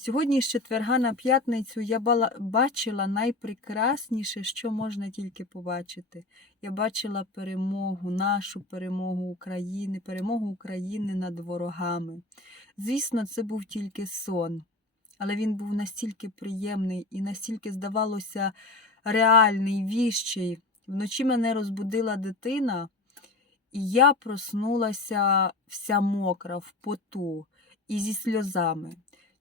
Сьогодні з четверга на п'ятницю я бачила найпрекрасніше, що можна тільки побачити. Я бачила перемогу, нашу перемогу України, перемогу України над ворогами. Звісно, це був тільки сон, але він був настільки приємний і настільки, здавалося, реальний, віщий. Вночі мене розбудила дитина, і я проснулася вся мокра, в поту і зі сльозами.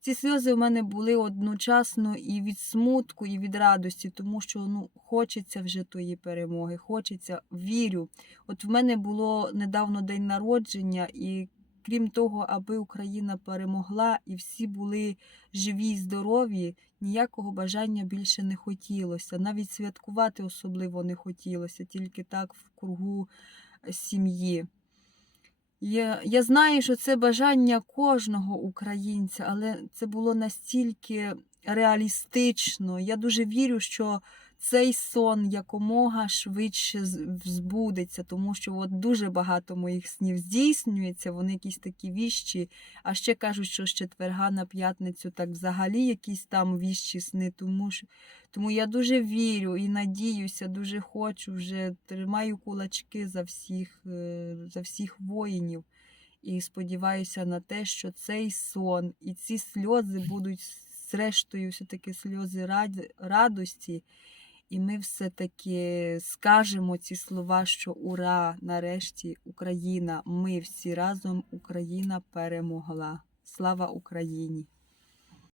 Ці сльози в мене були одночасно і від смутку, і від радості, тому що ну, хочеться вже тої перемоги, хочеться, вірю. От в мене було недавно день народження, і крім того, аби Україна перемогла і всі були живі й здорові, ніякого бажання більше не хотілося. Навіть святкувати особливо не хотілося, тільки так в кругу сім'ї. Я, я знаю, що це бажання кожного українця, але це було настільки реалістично. Я дуже вірю, що цей сон якомога швидше збудеться, тому що от дуже багато моїх снів здійснюється, вони якісь такі віщі. А ще кажуть, що з четверга на п'ятницю так взагалі якісь там віщі сни. Тому, що, тому я дуже вірю і надіюся, дуже хочу, вже тримаю кулачки за всіх, е, за всіх воїнів. І сподіваюся на те, що цей сон і ці сльози будуть зрештою все-таки сльози радості. І ми все-таки скажемо ці слова, що ура! Нарешті Україна! Ми всі разом Україна перемогла. Слава Україні!